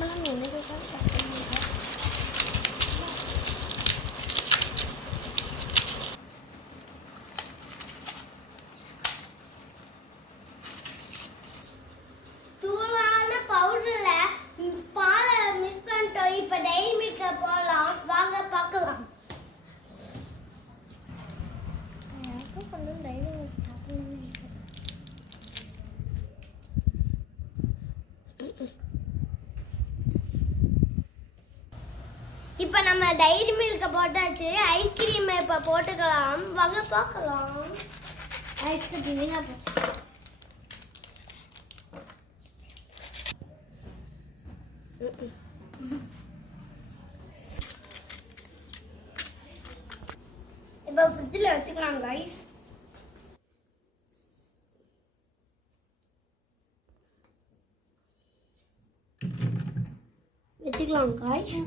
நான் என்னது தான் சாப்பிடுறேன். தூளான பவுடர்ல பாலை மிஸ் பண்ணிட்டோம். இப்ப டைரி மில்க போடலாம் வாங்க பார்க்கலாம். எனக்கு கொஞ்சம் டைரி மில்க் சாப்பிடணும்னு நினைக்கிறேன். இப்ப நம்ம டைரி மில்க போட்டாச்சு. ஐஸ்கிரீம் இப்ப போட்டுக்கலாம் வாங்க பார்க்கலாம். ஐஸ்கிரீம் வீணா போச்சு. இப்ப ஃப்ரிட்ஜில் வச்சுக்கலாம் கைஸ். வச்சுக்கலாம் கைஸ்.